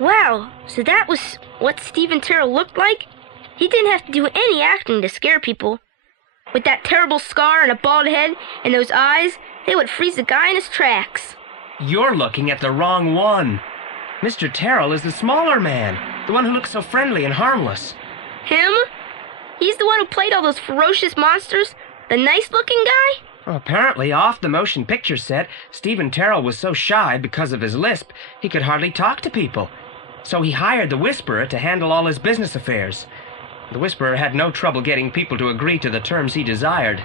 Wow, so that was what Stephen Terrell looked like? He didn't have to do any acting to scare people. With that terrible scar and a bald head and those eyes, they would freeze a guy in his tracks. You're looking at the wrong one. Mr. Terrell is the smaller man, the one who looks so friendly and harmless. Him? He's the one who played all those ferocious monsters? The nice-looking guy? Well, apparently, off the motion picture set, Stephen Terrell was so shy because of his lisp, he could hardly talk to people. So he hired the Whisperer to handle all his business affairs. The Whisperer had no trouble getting people to agree to the terms he desired.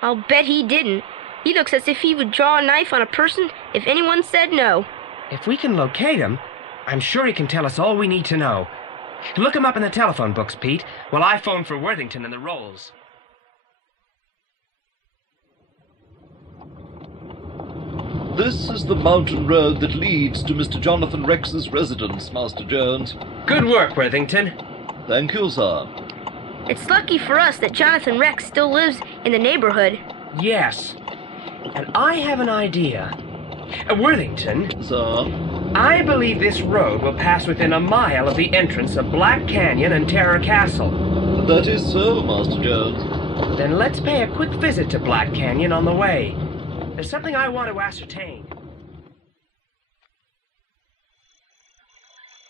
I'll bet he didn't. He looks as if he would draw a knife on a person if anyone said no. If we can locate him, I'm sure he can tell us all we need to know. Look him up in the telephone books, Pete, while I phone for Worthington and the Rolls. This is the mountain road that leads to Mr. Jonathan Rex's residence, Master Jones. Good work, Worthington. Thank you, sir. It's lucky for us that Jonathan Rex still lives in the neighborhood. Yes. And I have an idea. Worthington? Sir? I believe this road will pass within a mile of the entrance of Black Canyon and Terror Castle. That is so, Master Jones. Then let's pay a quick visit to Black Canyon on the way. There's something I want to ascertain.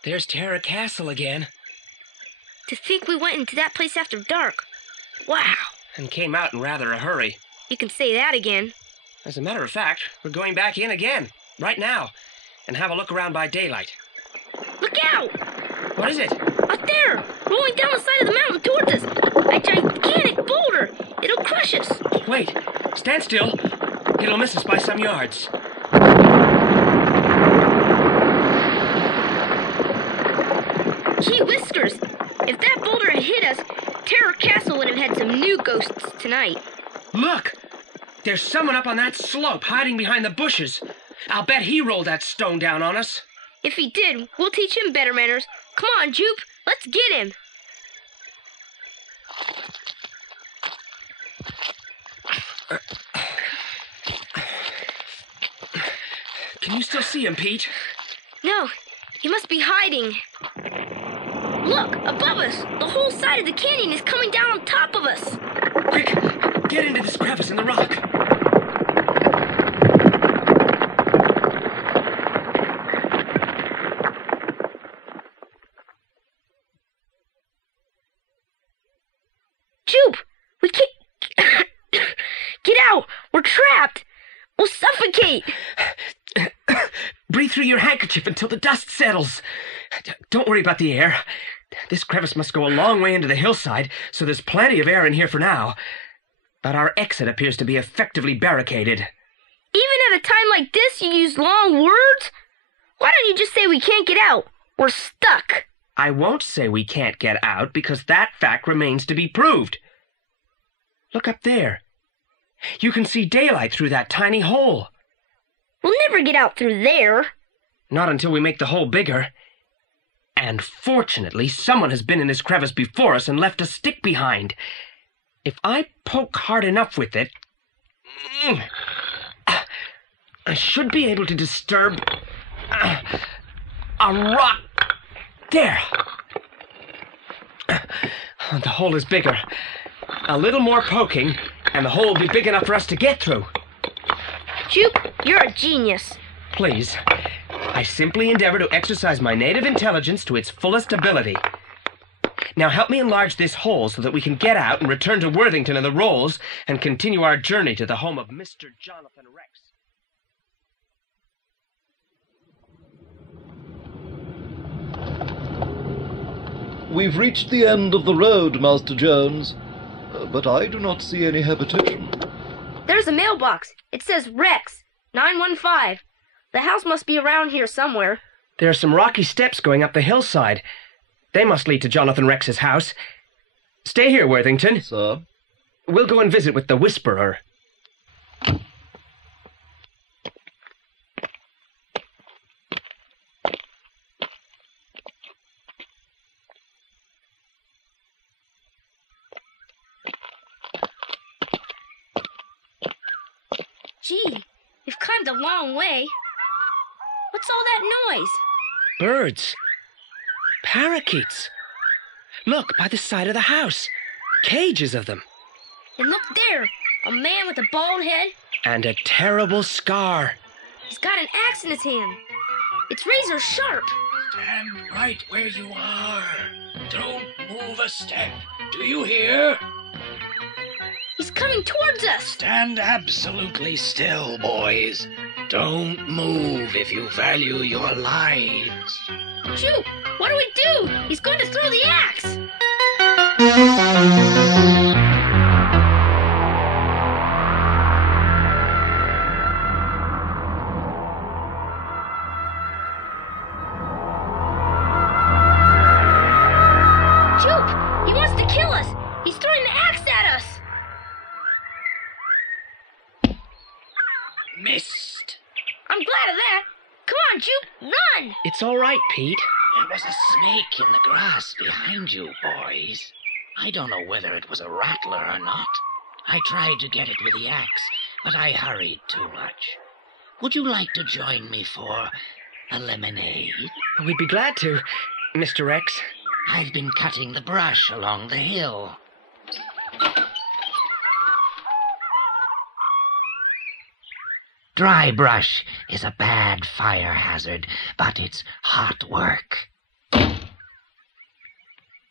There's Terror Castle again. To think we went into that place after dark. Wow. And came out in rather a hurry. You can say that again. As a matter of fact, we're going back in again, right now, and have a look around by daylight. Look out! What is it? Up there! Rolling down the side of the mountain towards us! A gigantic boulder! It'll crush us! Wait! Stand still! It'll miss us by some yards. Gee whiskers! If that boulder had hit us, Terror Castle would have had some new ghosts tonight. Look! There's someone up on that slope hiding behind the bushes. I'll bet he rolled that stone down on us. If he did, we'll teach him better manners. Come on, Jupe, let's get him. Can you still see him, Pete? No, he must be hiding. Look, above us! The whole side of the canyon is coming down on top of us! Quick! Get into this crevice in the rock! Jupe! We can't... Get out! We're trapped! We'll suffocate! Breathe through your handkerchief until the dust settles. Don't worry about the air. This crevice must go a long way into the hillside, so there's plenty of air in here for now. But our exit appears to be effectively barricaded. Even at a time like this, you use long words? Why don't you just say we can't get out? We're stuck. I won't say we can't get out, because that fact remains to be proved. Look up there. You can see daylight through that tiny hole. We'll never get out through there. Not until we make the hole bigger. And fortunately, someone has been in this crevice before us and left a stick behind. If I poke hard enough with it, I should be able to disturb a rock. There. The hole is bigger. A little more poking, and the hole will be big enough for us to get through. Jupe, you're a genius. Please. I simply endeavor to exercise my native intelligence to its fullest ability. Now help me enlarge this hole so that we can get out and return to Worthington and the Rolls and continue our journey to the home of Mr. Jonathan Rex. We've reached the end of the road, Master Jones, but I do not see any habitation. There's a mailbox. It says Rex, 915. The house must be around here somewhere. There are some rocky steps going up the hillside. They must lead to Jonathan Rex's house. Stay here, Worthington. Sir? We'll go and visit with the Whisperer. Gee, we've climbed a long way. What's all that noise? Birds. Parakeets. Look, by the side of the house. Cages of them. And look there, a man with a bald head. And a terrible scar. He's got an axe in his hand. It's razor sharp. Stand right where you are. Don't move a step. Do you hear? He's coming towards us. Stand absolutely still, boys. Don't move if you value your lives. Shoot! What do we do? He's going to throw the axe. Jupe! He wants to kill us. He's throwing the axe at us. Missed. I'm glad of that. Come on, Jupe, run! It's all right, Pete. There was a snake in the grass behind you, boys. I don't know whether it was a rattler or not. I tried to get it with the axe, but I hurried too much. Would you like to join me for a lemonade? We'd be glad to, Mr. Rex. I've been cutting the brush along the hill. Dry brush is a bad fire hazard, but it's hot work.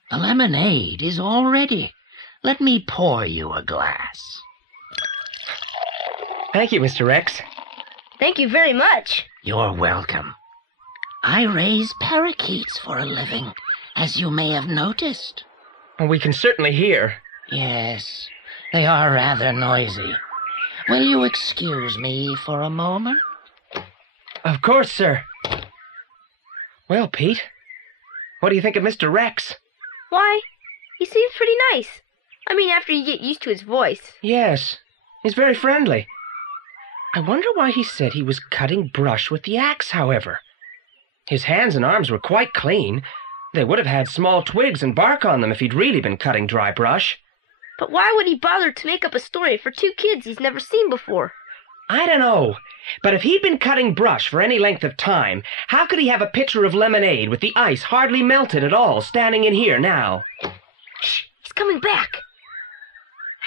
The lemonade is all ready. Let me pour you a glass. Thank you, Mr. Rex. Thank you very much. You're welcome. I raise parakeets for a living, as you may have noticed. Well, we can certainly hear. Yes, they are rather noisy. Will you excuse me for a moment? Of course, sir. Well, Pete, what do you think of Mr. Rex? Why, he seems pretty nice. I mean, after you get used to his voice. Yes, he's very friendly. I wonder why he said he was cutting brush with the axe, however. His hands and arms were quite clean. They would have had small twigs and bark on them if he'd really been cutting dry brush. But why would he bother to make up a story for two kids he's never seen before? I don't know. But if he'd been cutting brush for any length of time, how could he have a pitcher of lemonade with the ice hardly melted at all standing in here now? Shh, he's coming back.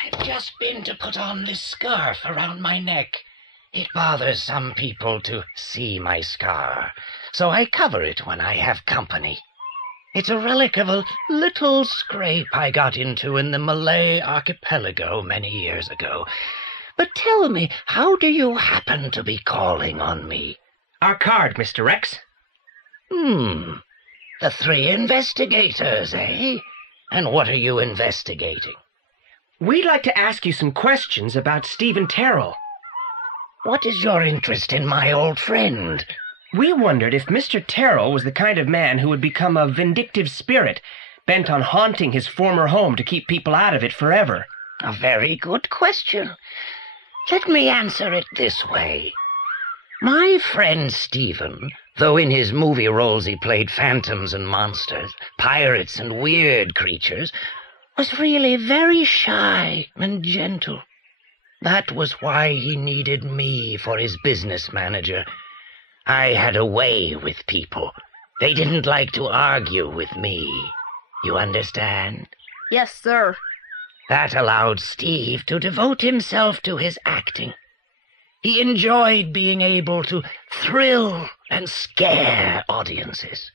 I've just been to put on this scarf around my neck. It bothers some people to see my scar, so I cover it when I have company. It's a relic of a little scrape I got into in the Malay archipelago many years ago. But tell me, how do you happen to be calling on me? Our card, Mr. Rex. The three investigators, eh? And what are you investigating? We'd like to ask you some questions about Stephen Terrell. What is your interest in my old friend? We wondered if Mr. Terrell was the kind of man who would become a vindictive spirit, bent on haunting his former home to keep people out of it forever. A very good question. Let me answer it this way. My friend Stephen, though in his movie roles he played phantoms and monsters, pirates and weird creatures, was really very shy and gentle. That was why he needed me for his business manager. I had a way with people. They didn't like to argue with me. You understand? Yes, sir. That allowed Steve to devote himself to his acting. He enjoyed being able to thrill and scare audiences.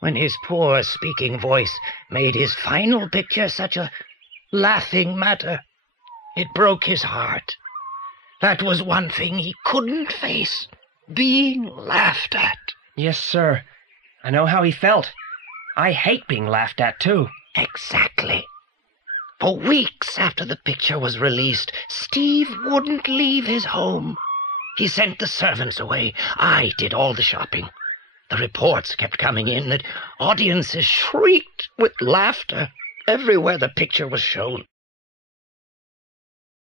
When his poor speaking voice made his final picture such a laughing matter, it broke his heart. That was one thing he couldn't face. Being laughed at. Yes, sir. I know how he felt. I hate being laughed at, too. Exactly. For weeks after the picture was released, Steve wouldn't leave his home. He sent the servants away. I did all the shopping. The reports kept coming in that audiences shrieked with laughter everywhere the picture was shown.